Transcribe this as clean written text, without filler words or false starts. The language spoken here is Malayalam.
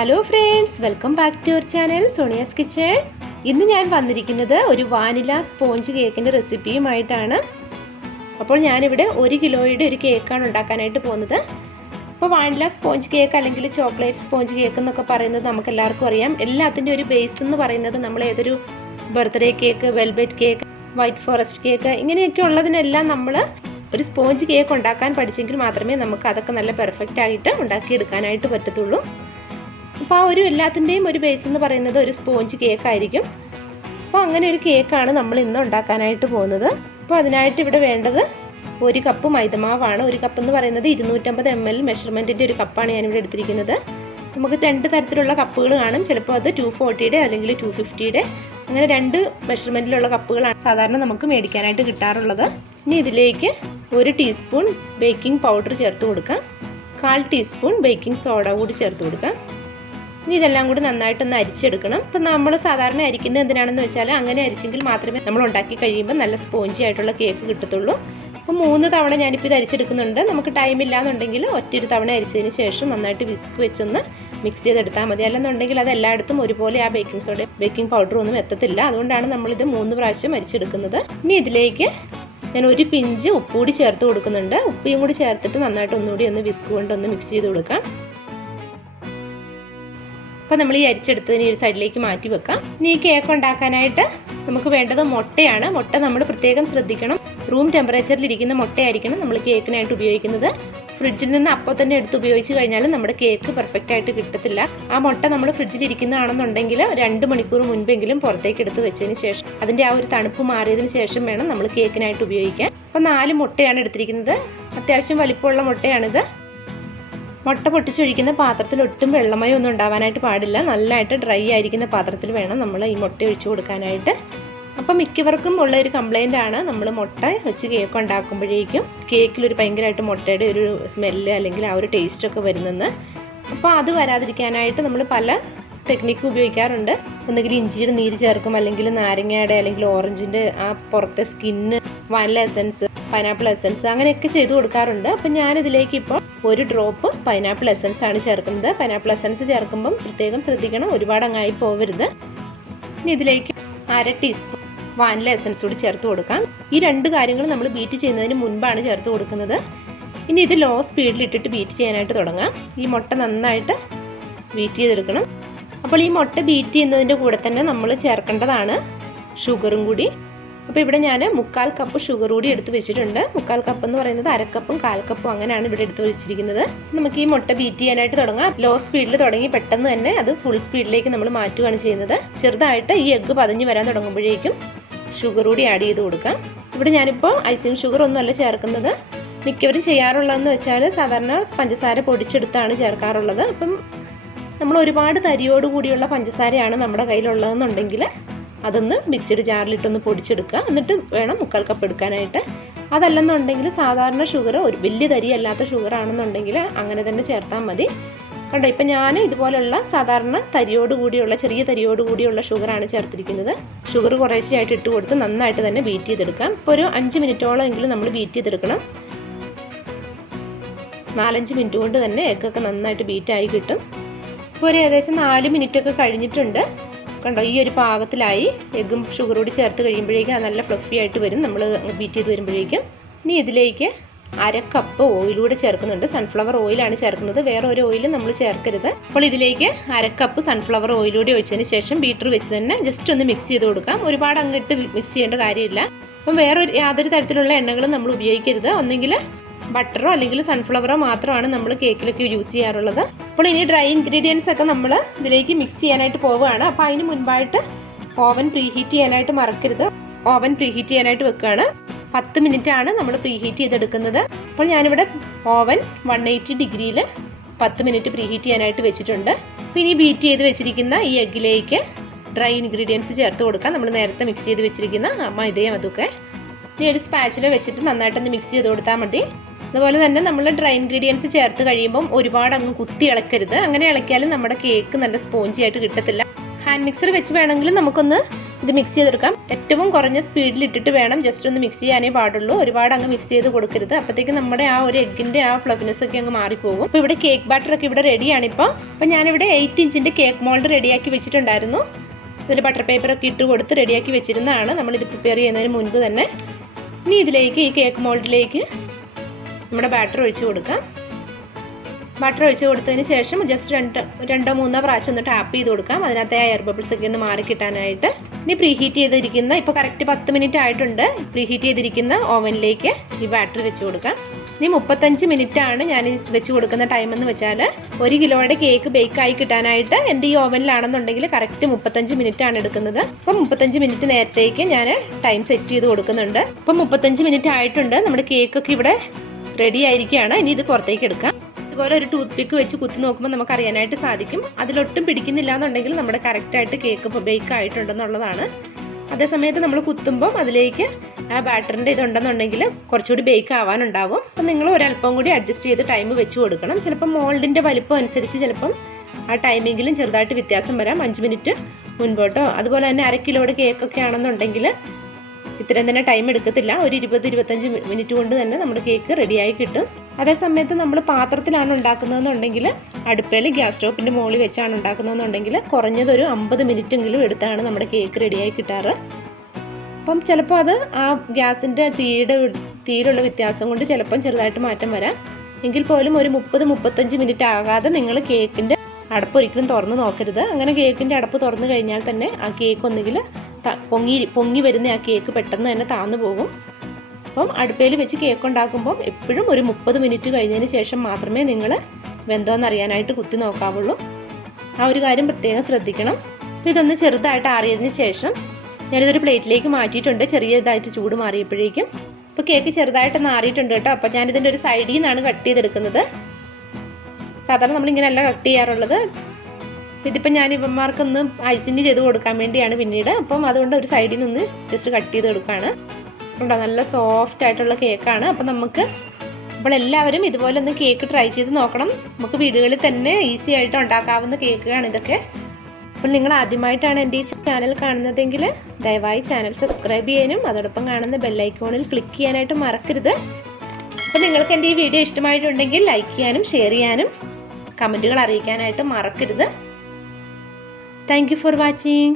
Hello friends, welcome back to your channel Sonia's kitchen. ഇന്ന് ഞാൻ വന്നിരിക്കുന്നത് ഒരു വാനില സ്പോഞ്ച് കേക്കിൻ്റെ റെസിപ്പിയുമായിട്ടാണ്. അപ്പോൾ ഞാനിവിടെ 1 കിലോയുടെ ഒരു കേക്കാണ് ഉണ്ടാക്കാനായിട്ട് പോകുന്നത്. അപ്പോൾ വാനില സ്പോഞ്ച് കേക്ക് അല്ലെങ്കിൽ ചോക്ലേറ്റ് സ്പോഞ്ച് കേക്ക് എന്നൊക്കെ പറയുന്നത് നമുക്ക് എല്ലാവർക്കും അറിയാം. എല്ലാത്തിൻ്റെ ഒരു ബേസ് എന്ന് പറയുന്നത് നമ്മൾ ഏതൊരു birthday cake, velvet cake, white forest cake ഇങ്ങനെയൊക്കെ ഉള്ളതിനെല്ലാം നമ്മൾ ഒരു സ്പോഞ്ച് കേക്ക് ഉണ്ടാക്കാൻ പഠിച്ചെങ്കിൽ മാത്രമേ നമുക്ക് അതൊക്കെ നല്ല പെർഫെക്റ്റ് ആയിട്ട് ഉണ്ടാക്കിയെടുക്കാനായിട്ട് പറ്റത്തുള്ളൂ. അപ്പോൾ ആ ഒരു എല്ലാത്തിൻ്റെയും ഒരു ബേസ് എന്ന് പറയുന്നത് ഒരു സ്പോഞ്ച് കേക്ക് ആയിരിക്കും. അപ്പോൾ അങ്ങനെ ഒരു കേക്കാണ് നമ്മൾ ഇന്ന് ഉണ്ടാക്കാനായിട്ട് പോകുന്നത്. അപ്പോൾ അതിനായിട്ട് ഇവിടെ വേണ്ടത് 1 കപ്പ് മൈദമാവാണ്. 1 കപ്പ് എന്ന് പറയുന്നത് 250 ml മെഷർമെൻറ്റിൻ്റെ ഒരു കപ്പാണ് ഞാനിവിടെ എടുത്തിരിക്കുന്നത്. നമുക്ക് 2 തരത്തിലുള്ള കപ്പുകൾ കാണും. ചിലപ്പോൾ അത് 240യുടെ അല്ലെങ്കിൽ 250യുടെ അങ്ങനെ 2 മെഷർമെൻറ്റിലുള്ള കപ്പുകളാണ് സാധാരണ നമുക്ക് മേടിക്കാനായിട്ട് കിട്ടാറുള്ളത്. ഇനി ഇതിലേക്ക് 1 ടീസ്പൂൺ ബേക്കിംഗ് പൗഡർ ചേർത്ത് കൊടുക്കാം. 1/4 ടീസ്പൂൺ ബേക്കിംഗ് സോഡ കൂടി ചേർത്ത് കൊടുക്കാം. ഇനി ഇതെല്ലാം കൂടി നന്നായിട്ടൊന്ന് അരിച്ചെടുക്കണം. ഇപ്പം നമ്മൾ സാധാരണ അരിക്കുന്നത് എന്തിനാണെന്ന് വെച്ചാൽ അങ്ങനെ അരിച്ചെങ്കിൽ മാത്രമേ നമ്മൾ ഉണ്ടാക്കി കഴിയുമ്പോൾ നല്ല സ്പോഞ്ചി ആയിട്ടുള്ള കേക്ക് കിട്ടത്തുള്ളൂ. അപ്പോൾ 3 തവണ ഞാനിപ്പോൾ ഇത് അരിച്ചെടുക്കുന്നുണ്ട്. നമുക്ക് ടൈം ഇല്ലാന്നുണ്ടെങ്കിൽ ഒറ്റൊരു തവണ അരിച്ചതിന് ശേഷം നന്നായിട്ട് വിസ്ക് വെച്ചൊന്ന് മിക്സ് ചെയ്തെടുത്താൽ മതി. അല്ലെന്നുണ്ടെങ്കിൽ അത് എല്ലായിടത്തും ഒരുപോലെ ആ ബേക്കിംഗ് സോഡ ബേക്കിംഗ് പൗഡർ ഒന്നും എത്തത്തില്ല. അതുകൊണ്ടാണ് നമ്മളിത് 3 പ്രാവശ്യം അരിച്ചെടുക്കുന്നത്. ഇനി ഇതിലേക്ക് ഞാൻ 1 പിഞ്ച് ഉപ്പ് കൂടി ചേർത്ത് കൊടുക്കുന്നുണ്ട്. ഉപ്പയും കൂടി ചേർത്തിട്ട് നന്നായിട്ട് ഒന്നുകൂടി ഒന്ന് വിസ്ക് കൊണ്ടൊന്ന് മിക്സ് ചെയ്ത് കൊടുക്കാം. അപ്പോൾ നമ്മൾ ഈ അരിച്ചെടുത്തതിന് ഒരു സൈഡിലേക്ക് മാറ്റി വെക്കാം. ഇനി ഈ കേക്ക് ഉണ്ടാക്കാനായിട്ട് നമുക്ക് വേണ്ടത് മുട്ടയാണ്. മുട്ട നമ്മൾ പ്രത്യേകം ശ്രദ്ധിക്കണം. റൂം ടെമ്പറേച്ചറിൽ ഇരിക്കുന്ന മുട്ടയായിരിക്കണം നമ്മൾ കേക്കിനായിട്ട് ഉപയോഗിക്കുന്നത്. ഫ്രിഡ്ജിൽ നിന്ന് അപ്പോൾ തന്നെ എടുത്ത് ഉപയോഗിച്ച് കഴിഞ്ഞാൽ നമ്മുടെ കേക്ക് പെർഫെക്റ്റ് ആയിട്ട് കിട്ടത്തില്ല. ആ മുട്ട നമ്മൾ ഫ്രിഡ്ജിൽ ഇരിക്കുന്നതാണെന്നുണ്ടെങ്കിൽ 2 മണിക്കൂർ മുൻപെങ്കിലും പുറത്തേക്ക് എടുത്ത് വെച്ചതിന് ശേഷം അതിൻ്റെ ആ ഒരു തണുപ്പ് മാറിയതിന് ശേഷം വേണം നമ്മൾ കേക്കിനായിട്ട് ഉപയോഗിക്കാൻ. അപ്പോൾ 4 മുട്ടയാണ് എടുത്തിരിക്കുന്നത്. അത്യാവശ്യം വലിപ്പമുള്ള മുട്ടയാണിത്. മുട്ട പൊട്ടിച്ചൊഴിക്കുന്ന പാത്രത്തിൽ ഒട്ടും വെള്ളമയം ഒന്നും ഉണ്ടാവാനായിട്ട് പാടില്ല. നല്ലതായിട്ട് ഡ്രൈ ആയിരിക്കുന്ന പാത്രത്തിൽ വേണം നമ്മൾ ഈ മുട്ട ഒഴിച്ചു കൊടുക്കാനായിട്ട്. അപ്പം മിക്കവർക്കും ഉള്ള ഒരു കംപ്ലൈൻ്റ് ആണ് നമ്മൾ മുട്ട വെച്ച് കേക്ക് ഉണ്ടാക്കുമ്പോഴേക്കും കേക്കിലൊരു ഭയങ്കരമായിട്ട് മുട്ടയുടെ ഒരു സ്മെല്ല് അല്ലെങ്കിൽ ആ ഒരു ടേസ്റ്റൊക്കെ വരുന്നെന്ന്. അപ്പോൾ അത് വരാതിരിക്കാനായിട്ട് നമ്മൾ പല ടെക്നിക്ക് ഉപയോഗിക്കാറുണ്ട്. ഒന്നുകിൽ ഇഞ്ചിയുടെ നീര് ചേർക്കും, അല്ലെങ്കിൽ നാരങ്ങയുടെ അല്ലെങ്കിൽ ഓറഞ്ചിൻ്റെ ആ പുറത്തെ skin, vanilla essence, pineapple essence അങ്ങനെയൊക്കെ ചെയ്ത് കൊടുക്കാറുണ്ട്. അപ്പം ഞാനിതിലേക്ക് ഇപ്പോൾ 1 ഡ്രോപ്പ് പൈനാപ്പിൾ എസൻസ് ആണ് ചേർക്കുന്നത്. പൈനാപ്പിൾ എസൻസ് ചേർക്കുമ്പം പ്രത്യേകം ശ്രദ്ധിക്കണം, ഒരുപാട് അങ്ങായി പോകരുത്. ഇനി ഇതിലേക്ക് 1/2 ടീസ്പൂൺ വാനില എസൻസ് കൂടി ചേർത്ത് കൊടുക്കാം. ഈ 2 കാര്യങ്ങൾ നമ്മൾ ബീറ്റ് ചെയ്യുന്നതിന് മുൻപാണ് ചേർത്ത് കൊടുക്കുന്നത്. ഇനി ഇത് ലോ സ്പീഡിൽ ഇട്ടിട്ട് ബീറ്റ് ചെയ്യാനായിട്ട് തുടങ്ങാം. ഈ മുട്ട നന്നായിട്ട് ബീറ്റ് ചെയ്തെടുക്കണം. അപ്പോൾ ഈ മുട്ട ബീറ്റ് ചെയ്യുന്നതിൻ്റെ കൂടെ തന്നെ നമ്മൾ ചേർക്കേണ്ടതാണ് ഷുഗറും കൂടി. അപ്പോൾ ഇവിടെ ഞാൻ 1/4 കപ്പ് ഷുഗർ കൂടി എടുത്ത് വെച്ചിട്ടുണ്ട്. 1/4 കപ്പ് എന്ന് പറയുന്നത് 1/2 കപ്പും 1/4 കപ്പും അങ്ങനെയാണ് ഇവിടെ എടുത്ത് വെച്ചിരിക്കുന്നത്. നമുക്ക് ഈ മുട്ട ബീറ്റ് ചെയ്യാനായിട്ട് തുടങ്ങാം. ലോ സ്പീഡിൽ തുടങ്ങി പെട്ടെന്ന് തന്നെ അത് ഫുൾ സ്പീഡിലേക്ക് നമ്മൾ മാറ്റുകയാണ് ചെയ്യുന്നത്. ചെറുതായിട്ട് ഈ എഗ്ഗ് പതഞ്ഞ് വരാൻ തുടങ്ങുമ്പോഴേക്കും ഷുഗർ കൂടി ആഡ് ചെയ്ത് കൊടുക്കാം. ഇവിടെ ഞാനിപ്പോൾ ഐസിങ് ഷുഗർ ഒന്നുമല്ല ചേർക്കുന്നത്. മിക്കവരും ചെയ്യാറുള്ളതെന്ന് വെച്ചാൽ സാധാരണ പഞ്ചസാര പൊടിച്ചെടുത്താണ് ചേർക്കാറുള്ളത്. അപ്പം നമ്മൾ ഒരുപാട് തരിയോടുകൂടിയുള്ള പഞ്ചസാരയാണ് നമ്മുടെ കയ്യിലുള്ളതെന്നുണ്ടെങ്കിൽ അതൊന്ന് മിക്സിയുടെ ജാറിലിട്ടൊന്ന് പൊടിച്ചെടുക്കുക. എന്നിട്ട് വേണം 1/4 കപ്പ് എടുക്കാനായിട്ട്. അതല്ലെന്നുണ്ടെങ്കിൽ സാധാരണ ഷുഗർ ഒരു വലിയ തരി അല്ലാത്ത ഷുഗർ ആണെന്നുണ്ടെങ്കിൽ അങ്ങനെ തന്നെ ചേർത്താൽ മതി. കണ്ടോ, ഇപ്പം ഞാൻ ഇതുപോലുള്ള സാധാരണ തരിയോടുകൂടിയുള്ള ചെറിയ തരിയോടുകൂടിയുള്ള ഷുഗറാണ് ചേർത്തിരിക്കുന്നത്. ഷുഗർ കുറേശ്ശെയായിട്ട് ഇട്ട് കൊടുത്ത് നന്നായിട്ട് തന്നെ ബീറ്റ് ചെയ്തെടുക്കാം. ഇപ്പോൾ ഒരു 5 മിനിറ്റോളം എങ്കിലും നമ്മൾ ബീറ്റ് ചെയ്തെടുക്കണം. 4-5 മിനിറ്റ് കൊണ്ട് തന്നെ എഗ്ഗൊക്കെ നന്നായിട്ട് ബീറ്റായി കിട്ടും. ഇപ്പോൾ ഒരു ഏകദേശം 4 മിനിറ്റൊക്കെ കഴിഞ്ഞിട്ടുണ്ട്. കണ്ടോ, ഈ ഒരു പാകത്തിലായി. എഗ്ഗും ഷുഗർ കൂടി ചേർത്ത് കഴിയുമ്പോഴേക്കും അത് നല്ല ഫ്ലഫി ആയിട്ട് വരും നമ്മൾ ബീറ്റ് ചെയ്ത് വരുമ്പോഴേക്കും. ഇനി ഇതിലേക്ക് 1/2 കപ്പ് ഓയിലൂടെ ചേർക്കുന്നുണ്ട്. സൺഫ്ലവർ ഓയിലാണ് ചേർക്കുന്നത്, വേറെ ഒരു ഓയിൽ നമ്മൾ ചേർക്കരുത്. അപ്പോൾ ഇതിലേക്ക് 1/2 കപ്പ് സൺഫ്ലവർ ഓയിലൂടെ ഒഴിച്ചതിന് ശേഷം ബീറ്റർ വെച്ച് തന്നെ ജസ്റ്റ് ഒന്ന് മിക്സ് ചെയ്ത് കൊടുക്കാം. ഒരുപാട് അങ്ങോട്ട് മിക്സ് ചെയ്യേണ്ട കാര്യമില്ല. അപ്പം വേറെ യാതൊരു തരത്തിലുള്ള എണ്ണകളും നമ്മൾ ഉപയോഗിക്കരുത്. ഒന്നെങ്കിൽ ബട്ടറോ അല്ലെങ്കിൽ സൺഫ്ലവറോ മാത്രമാണ് നമ്മൾ കേക്കിലൊക്കെ യൂസ് ചെയ്യാറുള്ളത്. അപ്പോൾ ഇനി ഡ്രൈ ഇൻഗ്രീഡിയൻസ് ഒക്കെ നമ്മൾ ഇതിലേക്ക് മിക്സ് ചെയ്യാനായിട്ട് പോവുകയാണ്. അപ്പോൾ അതിന് മുൻപായിട്ട് ഓവൻ പ്രീഹീറ്റ് ചെയ്യാനായിട്ട് മറക്കരുത്. ഓവൻ പ്രീഹീറ്റ് ചെയ്യാനായിട്ട് വെക്കുകയാണ്. 10 മിനിറ്റ് ആണ് നമ്മൾ പ്രീഹീറ്റ് ചെയ്തെടുക്കുന്നത്. അപ്പോൾ ഞാനിവിടെ ഓവൻ 180 ഡിഗ്രിയിൽ 10 മിനിറ്റ് പ്രീഹീറ്റ് ചെയ്യാനായിട്ട് വെച്ചിട്ടുണ്ട്. അപ്പോൾ ഇനി ബീറ്റ് ചെയ്ത് വെച്ചിരിക്കുന്ന ഈ എഗ്ഗിലേക്ക് ഡ്രൈ ഇൻഗ്രീഡിയൻസ് ചേർത്ത് കൊടുക്കാം. നമ്മൾ നേരത്തെ മിക്സ് ചെയ്ത് വെച്ചിരിക്കുന്ന മൈദയും അതൊക്കെ ഇനി ഒരു സ്പാച്ചില വെച്ചിട്ട് നന്നായിട്ടൊന്ന് മിക്സ് ചെയ്ത് കൊടുത്താൽ മതി. അതുപോലെ തന്നെ നമ്മൾ ഡ്രൈ ഇൻഗ്രീഡിയൻസ് ചേർത്ത് കഴിയുമ്പം ഒരുപാട് അങ്ങ് കുത്തി ഇളക്കരുത്. അങ്ങനെ ഇളക്കിയാലും നമ്മുടെ കേക്ക് നല്ല സ്പോഞ്ചി ആയിട്ട് കിട്ടത്തില്ല. ഹാൻഡ് മിക്സർ വെച്ച് വേണമെങ്കിലും നമുക്കൊന്ന് ഇത് മിക്സ് ചെയ്തെടുക്കാം. ഏറ്റവും കുറഞ്ഞ സ്പീഡിൽ ഇട്ടിട്ട് വേണം ജസ്റ്റ് ഒന്ന് മിക്സ് ചെയ്യാനേ പാടുള്ളൂ. ഒരുപാട് അങ്ങ് മിക്സ് ചെയ്ത് കൊടുക്കരുത്. അപ്പോഴത്തേക്കും നമ്മുടെ ആ ഒരു എഗ്ഗിൻ്റെ ആ ഫ്ലഫിനെസ് ഒക്കെ അങ്ങ് മാറിപ്പോകും. അപ്പോൾ ഇവിടെ കേക്ക് ബാറ്ററൊക്കെ ഇവിടെ റെഡിയാണിപ്പോൾ. അപ്പോൾ ഞാനിവിടെ 8 ഇഞ്ചിൻ്റെ കേക്ക് മോൾഡ് റെഡിയാക്കി വെച്ചിട്ടുണ്ടായിരുന്നു. ഇതിൽ ബട്ടർ പേപ്പറൊക്കെ ഇട്ട് കൊടുത്ത് റെഡിയാക്കി വെച്ചിരുന്നതാണ് നമ്മളിത് പ്രിപ്പയർ ചെയ്യുന്നതിന് മുൻപ് തന്നെ. ഇനി ഇതിലേക്ക് ഈ കേക്ക് മോൾഡിലേക്ക് നമ്മുടെ ബാറ്റർ ഒഴിച്ച് കൊടുക്കാം. ബട്ടർ ഒഴിച്ച് കൊടുത്തതിന് ശേഷം ജസ്റ്റ് രണ്ടോ മൂന്നോ പ്രാവശ്യം ഒന്ന് ടാപ്പ് ചെയ്ത് കൊടുക്കാം. അതിനകത്തെ ആ എയർ ബബിൾസ് ഒക്കെ ഒന്ന് മാറി കിട്ടാനായിട്ട്. ഇനി പ്രീഹീറ്റ് ചെയ്തിരിക്കുന്ന ഇപ്പോൾ കറക്റ്റ് 10 മിനിറ്റ് ആയിട്ടുണ്ട്. പ്രീഹീറ്റ് ചെയ്തിരിക്കുന്ന ഓവനിലേക്ക് ഈ ബാറ്റർ വെച്ച് കൊടുക്കാം. ഇനി 35 മിനിറ്റ് ആണ് ഞാൻ വെച്ച് കൊടുക്കുന്ന ടൈം എന്ന് വെച്ചാൽ 1 കിലോയുടെ കേക്ക് ബേക്കായി കിട്ടാനായിട്ട് എൻ്റെ ഈ ഓവനിലാണെന്നുണ്ടെങ്കിൽ കറക്റ്റ് 35 മിനിറ്റ് ആണ് എടുക്കുന്നത്. അപ്പം 35 മിനിറ്റ് നേരത്തേക്ക് ഞാൻ ടൈം സെറ്റ് ചെയ്ത് കൊടുക്കുന്നുണ്ട്. അപ്പം 35 മിനിറ്റ് ആയിട്ടുണ്ട്. നമ്മുടെ കേക്കൊക്കെ ഇവിടെ റെഡി ആയിരിക്കുകയാണ്. ഇനി ഇത് പുറത്തേക്ക് എടുക്കാം. ഇതുപോലെ ഒരു ടൂത്ത് പിക്ക് വെച്ച് കുത്തി നോക്കുമ്പോൾ നമുക്ക് അറിയാനായിട്ട് സാധിക്കും. അതിലൊട്ടും പിടിക്കുന്നില്ല എന്നുണ്ടെങ്കിൽ നമ്മുടെ കറക്റ്റായിട്ട് കേക്ക് ബേക്ക് ആയിട്ടുണ്ടെന്നുള്ളതാണ്. അതേസമയത്ത് നമ്മൾ കുത്തുമ്പം അതിലേക്ക് ആ ബാറ്ററിൻ്റെ ഇതുണ്ടെന്നുണ്ടെങ്കിൽ കുറച്ചുകൂടി ബേക്ക് ആവാനുണ്ടാവും. അപ്പം നിങ്ങൾ ഒരല്പം കൂടി അഡ്ജസ്റ്റ് ചെയ്ത് ടൈം വെച്ച് കൊടുക്കണം. ചിലപ്പം മോൾഡിൻ്റെ വലിപ്പം അനുസരിച്ച് ചിലപ്പം ആ ടൈമിങ്ങിലും ചെറുതായിട്ട് വ്യത്യാസം വരാം. 5 മിനിറ്റ് മുൻപോട്ടോ അതുപോലെ തന്നെ 1/2 കിലോയുടെ കേക്കൊക്കെ ആണെന്നുണ്ടെങ്കിൽ ഇത്രയും തന്നെ ടൈം എടുക്കത്തില്ല. ഒരു 20-25 മിനിറ്റ് കൊണ്ട് തന്നെ നമ്മുടെ കേക്ക് റെഡിയായി കിട്ടും. അതേസമയത്ത് നമ്മൾ പാത്രത്തിലാണ് ഉണ്ടാക്കുന്നതെന്നുണ്ടെങ്കിൽ അടുപ്പയിൽ ഗ്യാസ് സ്റ്റോപ്പിൻ്റെ മുകളിൽ വെച്ചാണ് ഉണ്ടാക്കുന്നതെന്നുണ്ടെങ്കിൽ കുറഞ്ഞതൊരു 50 മിനിറ്റെങ്കിലും എടുത്താണ് നമ്മുടെ കേക്ക് റെഡിയായി കിട്ടാറ്. അപ്പം ചിലപ്പോൾ അത് ആ ഗ്യാസിൻ്റെ തീയിലുള്ള വ്യത്യാസം കൊണ്ട് ചിലപ്പം ചെറുതായിട്ട് മാറ്റം വരാം. എങ്കിൽ പോലും ഒരു 30-35 മിനിറ്റ് ആകാതെ നിങ്ങൾ കേക്കിൻ്റെ അടപ്പ് ഒരിക്കലും തുറന്ന് നോക്കരുത്. അങ്ങനെ കേക്കിൻ്റെ അടപ്പ് തുറന്നു കഴിഞ്ഞാൽ തന്നെ ആ കേക്ക് ഒന്നുകിൽ പൊങ്ങി വരുന്ന ആ കേക്ക് പെട്ടെന്ന് തന്നെ താന്നു പോകും. അപ്പം അടുപ്പയിൽ വെച്ച് കേക്ക് ഉണ്ടാക്കുമ്പം എപ്പോഴും ഒരു 30 മിനിറ്റ് കഴിഞ്ഞതിന് ശേഷം മാത്രമേ നിങ്ങൾ വെന്തോന്നറിയാനായിട്ട് കുത്തി നോക്കാവുള്ളൂ. ആ ഒരു കാര്യം പ്രത്യേകം ശ്രദ്ധിക്കണം. അപ്പോൾ ഇതൊന്ന് ചെറുതായിട്ട് ആറിയതിന് ശേഷം ഞാനിതൊരു പ്ലേറ്റിലേക്ക് മാറ്റിയിട്ടുണ്ട്. ചെറിയതായിട്ട് ചൂട് മാറിയപ്പോഴേക്കും ഇപ്പോൾ കേക്ക് ചെറുതായിട്ടൊന്ന് ആറിയിട്ടുണ്ട് കേട്ടോ. അപ്പോൾ ഞാനിതിൻ്റെ ഒരു സൈഡിൽ നിന്നാണ് കട്ട് ചെയ്തെടുക്കുന്നത്. സാധാരണ നമ്മളിങ്ങനെയല്ല കട്ട് ചെയ്യാറുള്ളത്. ഇതിപ്പോൾ ഞാൻ ഇവന്മാർക്കൊന്ന് ഐസിങ് ചെയ്ത് കൊടുക്കാൻ വേണ്ടിയാണ് പിന്നീട്. അപ്പം അതുകൊണ്ട് ഒരു സൈഡിൽ നിന്ന് ജസ്റ്റ് കട്ട് ചെയ്ത് കൊടുക്കുകയാണ്. ഉണ്ടോ, നല്ല സോഫ്റ്റ് ആയിട്ടുള്ള കേക്കാണ്. അപ്പം നമുക്ക് അപ്പോൾ എല്ലാവരും ഇതുപോലെ ഒന്ന് കേക്ക് ട്രൈ ചെയ്ത് നോക്കണം. നമുക്ക് വീടുകളിൽ തന്നെ ഈസി ആയിട്ട് ഉണ്ടാക്കാവുന്ന കേക്കാണ് ഇതൊക്കെ. അപ്പോൾ നിങ്ങൾ ആദ്യമായിട്ടാണ് എൻ്റെ ഈ ചാനൽ കാണുന്നതെങ്കിൽ ദയവായി ചാനൽ സബ്സ്ക്രൈബ് ചെയ്യാനും അതോടൊപ്പം കാണുന്ന ബെല്ലൈക്കോണിൽ ക്ലിക്ക് ചെയ്യാനായിട്ട് മറക്കരുത്. അപ്പോൾ നിങ്ങൾക്ക് എൻ്റെ ഈ വീഡിയോ ഇഷ്ടമായിട്ടുണ്ടെങ്കിൽ ലൈക്ക് ചെയ്യാനും ഷെയർ ചെയ്യാനും കമൻറ്റുകൾ അറിയിക്കാനായിട്ട് മറക്കരുത്. Thank you for watching.